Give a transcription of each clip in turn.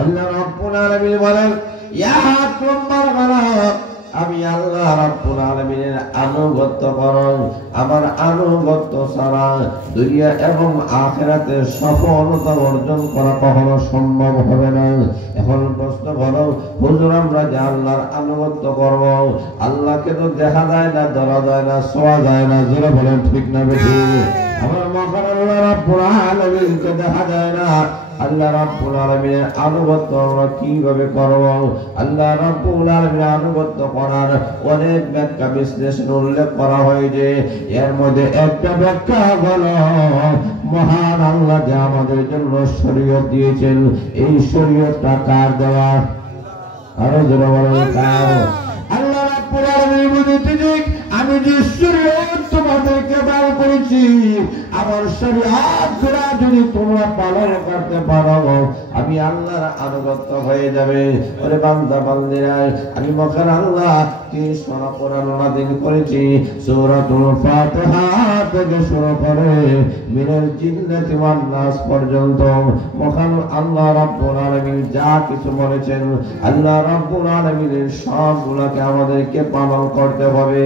আল্লাহ রাব্বুল আলামিন বলেন ইয়া কুম্মারগানা আমি আল্লাহ রাব্বুল আলামিনের আনুগত্য করো আমার আনুগত্য ছাড়া দুনিয়া এবং আখিরাতে সফলতা অর্জন করা কখনো সম্ভব হবে না। এখন প্রশ্ন করো হুজুর আমরা যে আল্লাহর আনুগত্য করব আল্লাহকে তো দেখা যায় না ধরা যায় না ছোঁয়া যায় না জোরে বলেন ঠিক না বেশি আমার মহান আল্লাহ রাব্বুল আলামিনকে দেখা যায় না আল্লাহ রাব্বুল আলামিনের আনুগত্য আমরা কিভাবে করব আল্লাহ রাব্বুল আলামিনের আনুগত্য করার অনেক ব্যাখ্যা বিশ্লেষণ উল্লেখ করা হয়েছে এর মধ্যে একটা ব্যাখ্যা হলো মহান আল্লাহ যে আমাদের জন্য শরীয়ত দিয়েছেন এই শরীয়তটা কার দেওয়া আরো জোরে বলেন কার আল্লাহ রাব্বুল আলামিন বুঝিয়ে আমি যে শরীয়ত তোমাদেরকে দান করেছি আমার শরীয়তটা যদি তোমরা পালন করতে পারো আমি আল্লাহর আনুগত্য হয়ে যাবে। ওরে বান্দা বান্দিরা আমি মহান আল্লাহ 30 পারা কোরআন নাযিল করেছি সূরাতুল ফাতিহা থেকে শুরু করে মিনাল জিন্নাতি ওয়ান নাস পর্যন্ত মহান আল্লাহ রাব্বুল আলামিন যা কিছু বলেছেন আল্লাহ রাব্বুল আলামিনের সবগুলোকে আমাদেরকে পালন করতে হবে।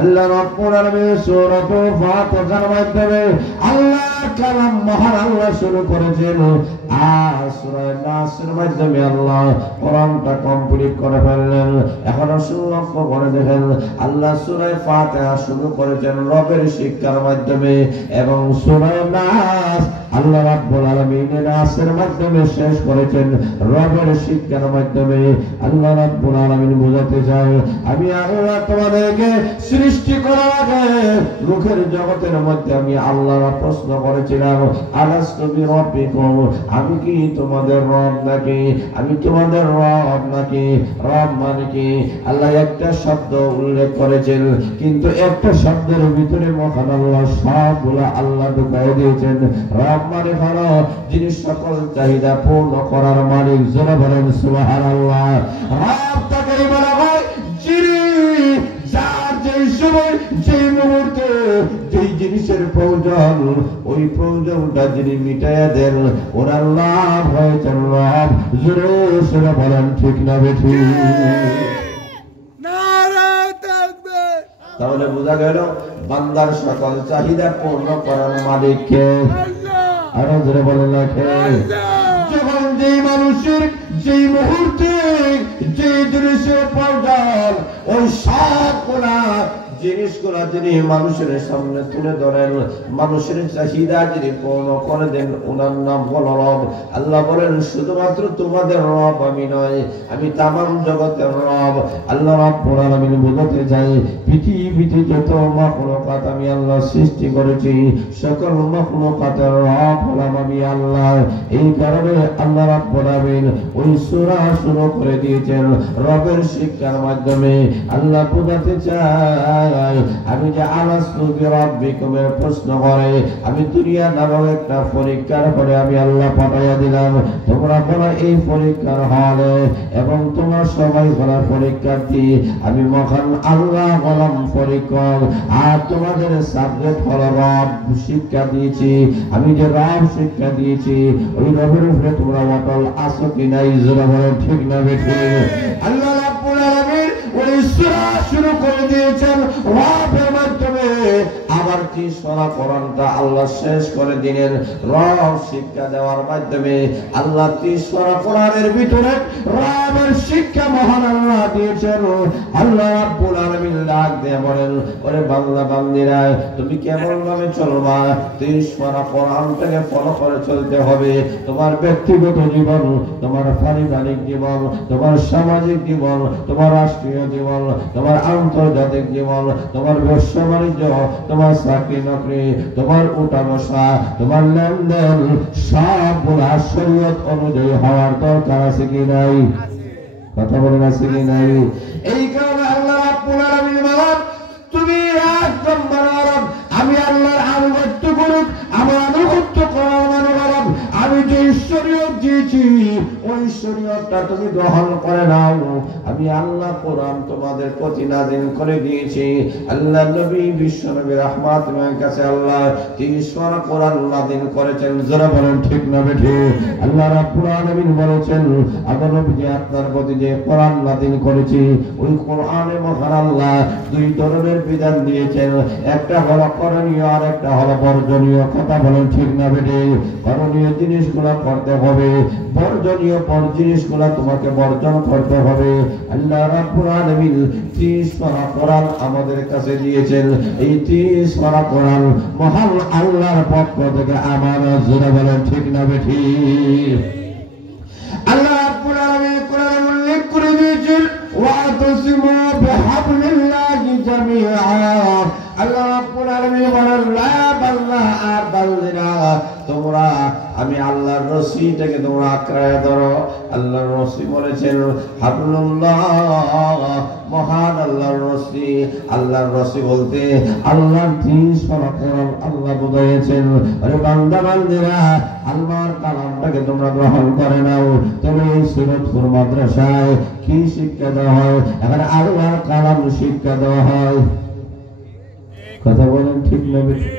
আল্লাহ রাব্বুল আলামিন সূরাতুল ফাতিহার মাধ্যমে আল্লাহ কালাম মহান আল্লাহ শুরু করেছেন আর সূরা নাসের মাধ্যমে আল্লাহ কোরআনটা কমপ্লিট করে ফেললেন। এখন লক্ষ্য করে দেখেন আল্লাহ সূরা ফাতিহা শুরু করেছেন রবের শিক্ষার মাধ্যমে এবং সূরা নাস আল্লাহ রাব্বুল আলামিন নাসের মাধ্যমে শেষ করেছেন রবের শিক্ষার মাধ্যমে। আল্লাহ রাব্বুল আলামিন বোঝাতে চায় আমি আল্লাহ তোমাদেরকে সৃষ্টি করার আগে মুখের জগতের মধ্যে আমি আল্লাহর প্রশ্ন করেছিলাম আলাস্তু বিরাব্বিকুম আমি কি তোমাদের রব নাকি আমি তোমাদের রব নাকি রব মানে কি আল্লাহ একটা শব্দ উল্লেখ করেছেন কিন্তু একটা শব্দের ভিতরে মহান আল্লাহ সবগুলো আল্লাহ ঢুকাই দিয়েছেন। রব মানে হলো যিনি সকল চাহিদা পূর্ণ করার মালিক জোরে বলেন সুবহানাল্লাহ। রব তাকে বলা হয় যিনি যার যেই সময় যেই মুহূর্তে যেই জিনিসের প্রয়োজন ওই প্রয়োজনটা যিনি মিটাইয়া দেন ওনার লাভ হয়েছেন রব জোরে জোরে বলেন ঠিক না বেঠি তাহলে বোঝা গেল বান্দার সকল চাহিদা পূর্ণ করার মালিককে আরো জোরে বলেন না কে যখন যেই মানুষের যেই মুহূর্তে যে জিনিসের প্রয়োজন ওই সবগুলা জিনিসগুলা যিনি মানুষের সামনে তুলে ধরেন মানুষের চাহিদা যিনি পূর্ণ করে দেন ওনার নাম হলো রব। আল্লাহ বলেন শুধুমাত্র তোমাদের রব আমি নয় আমি তামাম জগতের রব। আল্লাহ রাব্বুল আলামিন বোঝাতে চাই পৃথিবীতে যত মাখলুকাত আমি আল্লাহ সৃষ্টি করেছি সকল মাখলুকাতের রব হলাম আমি আল্লাহ। এই কারণে আল্লাহ রাব্বুল আলামিন ওই সূরা শুরু করে দিয়েছেন রবের শিক্ষার মাধ্যমে। আল্লাহ বোঝাতে চায় আমি যে আলাস্তু বিরাব্বিকুম এর প্রশ্ন করে আমি দুনিয়া নামক একটা পরীক্ষার পরে আমি আল্লাহ পাঠাইয়া দিলাম তোমরা বলো এই পরীক্ষার হলে এবং তোমরা সবাই বলা পরীক্ষার্থী আমি মহান আল্লাহ বললাম পরীক্ষক আর তোমাদের সাবজেক্ট হলো রব শিক্ষা দিয়েছি আমি যে রব শিক্ষা দিয়েছি ওই রবের উপরে তোমরা অটল আছো কি নাই জোরে বলেন ঠিক না বেঠিক আল্লাহ রাব্বুল আলামিন ওই সূরা শুরু করে দিয়েছেন রবের মাধ্যমে আবার কি সূরা কোরআনটা আল্লাহ শেষ করে দিলেন রব শিক্ষা দেওয়ার মাধ্যমে। আল্লাহ কি সূরা কোরআনের ভিতরে রবের শিক্ষা মহান আল্লাহ দিয়েছেন। আল্লাহ রাব্বুল আলামিন ডাক দিয়ে বলেন ওরে বান্দা বান্দিরা তুমি কেমন ভাবে চলবা 30 পারা কোরআনটাকে ফলো করে চলতে হবে। তোমার ব্যক্তিগত জীবন তোমার পারিবারিক জীবন তোমার সামাজিক জীবন তোমার রাষ্ট্রীয় জীবন তোমার আন্তর্জাতিক জীবন তোমার ব্যবসা বাণিজ্য তোমার চাকরি নকরি তোমার উঠা বসা তোমার লেনদেন সবগুলো শরীয়ত অনুযায়ী হওয়ার দরকার আছে কি নাই কথা বলেন আছে কি নাই। এই কারণে আল্লাহ রাব্বুল আলামিন বলেন তুমি একদম বরাবর আমি আল্লাহর আনুগত্য করুক আমার আনুগত্য করার মানে বলেন আমি যে শরীয়ত দিয়েছি দিয়েছি ওই শরীয়তটা তুমি গ্রহণ করে নাও। আমি আল্লাহ কোরআন তোমাদের প্রতি নাযিল করে দিয়েছি। আল্লাহ নবী বিশ্ব নবী রাহমাতুল্লাহ কাছে আল্লাহ 30 পারা কোরআন নাযিল করেছেন। যারা বলেন ঠিক না বেঠিক? আল্লাহ রাব্বুল আলামিন বলেছেন আমার নবী যে আপনার প্রতি যে কোরআন নাযিল করেছি ওই কোরআনে মহান আল্লাহ দুই ধরনের বিধান দিয়েছেন, একটা হলো করণীয় আর একটা হলো বর্জনীয়। কথা বলেন ঠিক না বেঠিক? করণীয় জিনিসগুলো করতে হবে, বর্জনীয় জিনিসগুলো তোমাকে বর্জন করতে হবে। আল্লাহ রাব্বুল আলামিন 30 পারা কোরআন আমাদের কাছে দিয়েছেন। এই 30 পারা কোরআন মহান আল্লাহর পক্ষ থেকে আমানত। যারা বলেন ঠিক না বেঠিক? আল্লাহ রাব্বুল আলামিন কোরআনে উল্লেখ করে দিয়েছেন ওয়াতাসিমু বিহাবলিল্লাহি জামিআ। আল্লাহ রাব্বুল আলামিন বলেন লা বাল্লা আর বালদিনা তোমরা আমি আল্লাহর রশিটাকে তোমরা আঁকড়ায় ধরো। আল্লাহর রশি বলেছেন হাবলুল্লাহ, মহান আল্লাহর রশি। আল্লাহর রশি বলতে আল্লাহর 30 পারা কোরআন আল্লাহ বুঝাইছেন। আরে বান্দা বান্দিরা আল্লাহর কালামটাকে তোমরা গ্রহণ করে নাও। তবে এই সূরতুল মাদ্রাসায় কি শিক্ষা দেওয়া হয়? এখানে আল্লাহর কালাম শিক্ষা দেওয়া হয়। কথা বলেন ঠিক না বেঠিক?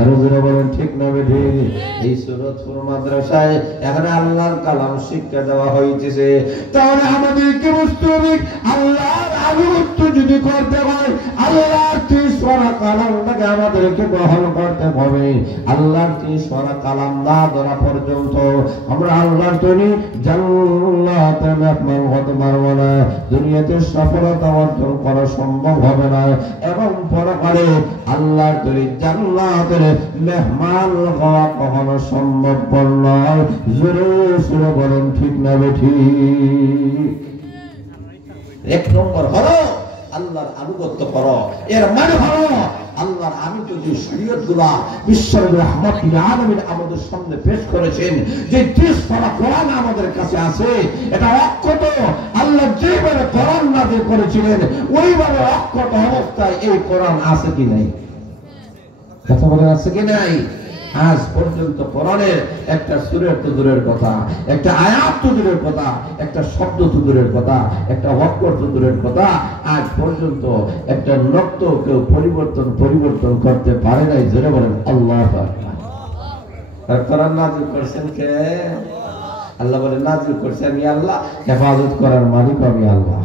আরো যারা বলেন ঠিক না বেঠিক? এই সূরতুল মাদ্রাসায় এখানে আল্লাহর কালাম শিক্ষা দেওয়া হইতেছে। তাহলে আমাদেরকে বুঝতে হবে আল্লাহর আনুগত্য যদি করতে হয় আল্লাহর 30 পারা কালামটাকে আমাদেরকে গ্রহণ করতে হবে। আল্লাহর 30 পারা কালাম না ধরা পর্যন্ত আমরা আল্লাহর তৈরি জান্নাতে মেহমান হতে পারবো না, দুনিয়াতে সফলতা অর্জন করা সম্ভব হবে না, এবং পরকালে আল্লাহর তৈরি জান্নাতের মেহমান হওয়া কখনো সম্ভবপর নয়। জোরে জোরে বলেন ঠিক না বেঠিক? এক নম্বর হলো আল্লাহর আনুগত্য করো। এর মানে হলো আল্লাহর আমি যদি শরীয়তগুলা বিশ্বের রাহমাতুল আলামিন আমাদের সামনে পেশ করেছেন, যে 30 পারা কোরআন আমাদের কাছে আছে, এটা অক্ষত আল্লাহ যেভাবে কোরআন নাযিল করেছিলেন ওইভাবে অক্ষত অবস্থায় এই কোরআন আছে কি নাই? কথা বলেন আছে কি নাই? আজ পর্যন্ত কোরআনের একটা সূরা তো দূরের কথা, একটা আয়াত তো দূরের কথা, একটা শব্দ তো দূরের কথা, একটা অক্ষর তো দূরের কথা, আজ পর্যন্ত একটা নক্ত কেউ পরিবর্তন করতে পারে নাই। জোরে বলেন আল্লাহু আকবার। আর কোরআন নাযিল করেছেন কে? আল্লাহ বলেন নাযিল করছে আমি আল্লাহ, হেফাজত করার মালিক আমি আল্লাহ।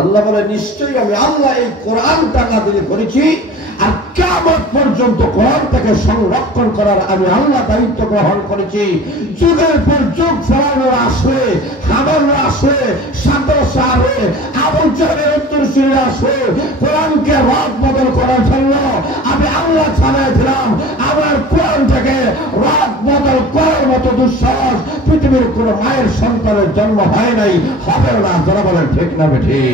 আল্লাহ বলে নিশ্চয়ই আমি আল্লাহ এই কোরআনটা নাযিল করেছি, আর কিয়ামত পর্যন্ত কোরআনটাকে সংরক্ষণ করার আমি আল্লাহ দায়িত্ব গ্রহণ করেছি। যুগের পর যুগ ফেরাউনরা আসবে, হামানরা আসবে, সাদরা আসবে, আবু জাহলের উত্তরসূরিরা আসবে, কোরআনকে রদ বদল করার জন্য আমি আল্লাহ ছাড়াইছিলাম। আমার কোরআনটাকে রদ বদল করার মতো দুঃসাহস পৃথিবীর কোন মায়ের সন্তানের জন্ম হয় নাই, হবেও না। যারা বলেন ঠিক না বেঠিক?